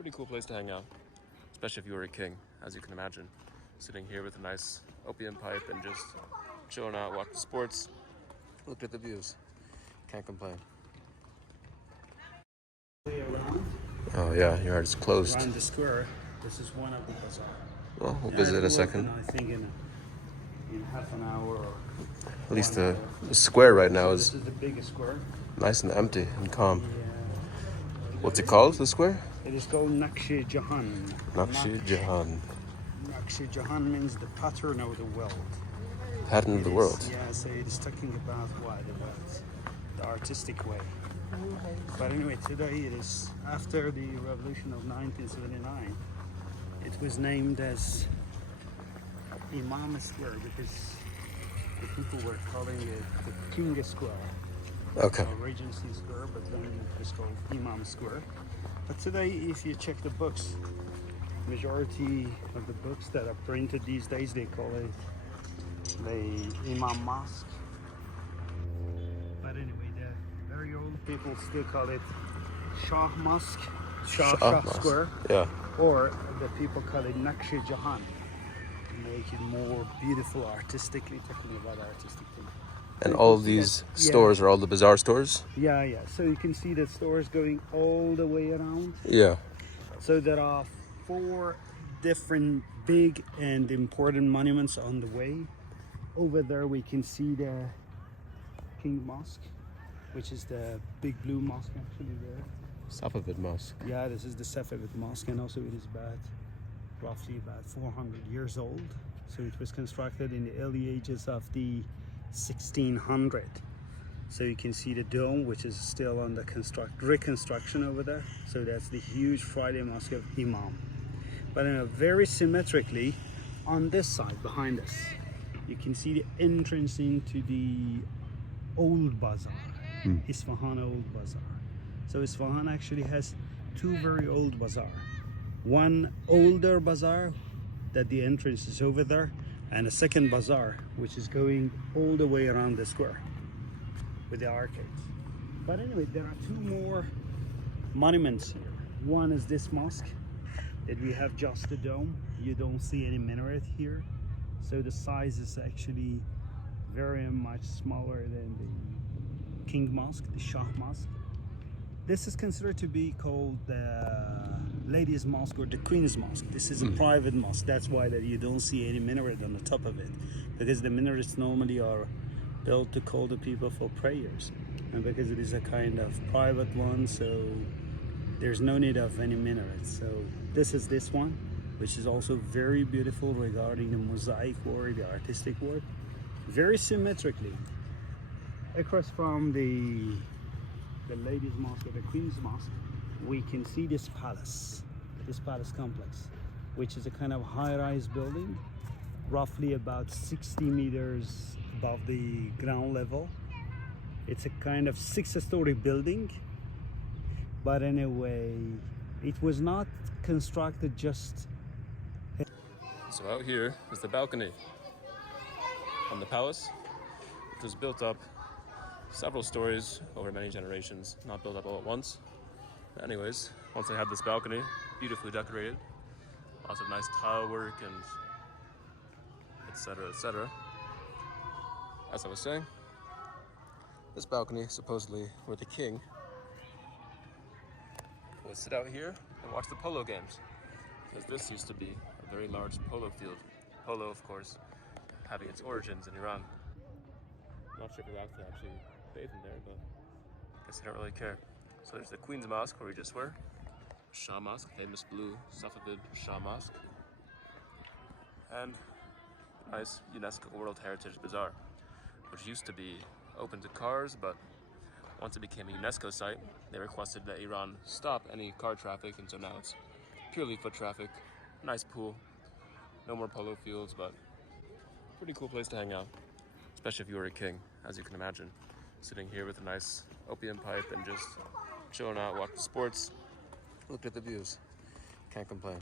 Pretty cool place to hang out, especially if you were a king, as you can imagine. Sitting here with a nice opium pipe and just chilling out, watching sports, look at the views. Can't complain. Oh yeah, your is closed. Around the square, this is one of the bazaar. Well, we'll visit in a second. I think in half an hour or at least the square right now this is the biggest square. Nice and empty and calm. Yeah. What's it called, the square? It is called Naqsh Jahan. Naqsh Jahan. Naqsh Jahan means the pattern of the world. Pattern of the world. Yeah, so it is talking about what? About the artistic way. But anyway, today it is after the revolution of 1979. It was named as Imam Square because the people were calling it the King Square. Okay. Or Regency Square, but then it was called Imam Square. But today, if you check the books, majority of the books that are printed these days, they call it the Imam Mosque. But anyway, the very old people still call it Shah Mosque, Shah Square. Yeah. Or the people call it Naqsh Jahan, to make it more beautiful artistically, talking about artistic things. And all of these stores are all the bazaar stores? Yeah. So you can see the stores going all the way around. Yeah. So there are 4 different big and important monuments on the way. Over there we can see the King Mosque, which is the big blue mosque actually there. Safavid Mosque. Yeah, this is the Safavid Mosque, and also it is roughly about 400 years old. So it was constructed in the early ages of the 1600. So you can see the dome, which is still under reconstruction over there. So that's the huge Friday Mosque of Imam. But very symmetrically, on this side behind us, you can see the entrance into the old bazaar, Isfahan old bazaar. So Isfahan actually has 2 very old bazaar. One older bazaar that the entrance is over there, and a second bazaar which is going all the way around the square with the arcades. But anyway, there are 2 more monuments here. One is this mosque that we have just a dome. You don't see any minaret here, so the size is actually very much smaller than the King Mosque, the Shah Mosque. This is considered to be called the Ladies' Mosque or the Queen's Mosque. This is a private mosque. That's why that you don't see any minaret on the top of it, because the minarets normally are built to call the people for prayers, and because it is a kind of private one, so there's no need of any minaret. So this is this one, which is also very beautiful regarding the mosaic work, the artistic work, very symmetrically. Across from the Ladies' Mosque or the Queen's Mosque, we can see this palace complex, which is a kind of high-rise building, roughly about 60 meters above the ground level. It's a kind of 6-story building, but anyway, it was not constructed just. So out here is the balcony on the palace, which was built up several stories over many generations, not built up all at once. But anyways, once they had this balcony, beautifully decorated, lots of nice tile work and etc, etc. As I was saying, this balcony, supposedly where the king would sit out here and watch the polo games, because this used to be a very large polo field. Polo, of course, having its origins in Iran. I'm not sure if it's actually bathe in there, but I guess I don't really care. So there's the Queen's Mosque where we just were, Shah Mosque, famous blue Safavid Shah Mosque, and nice UNESCO World Heritage Bazaar, which used to be open to cars, but once it became a UNESCO site, they requested that Iran stop any car traffic, and so now it's purely foot traffic. Nice pool, no more polo fields, but pretty cool place to hang out, especially if you were a king, as you can imagine. Sitting here with a nice opium pipe and just chilling out, watching sports, look at the views. Can't complain.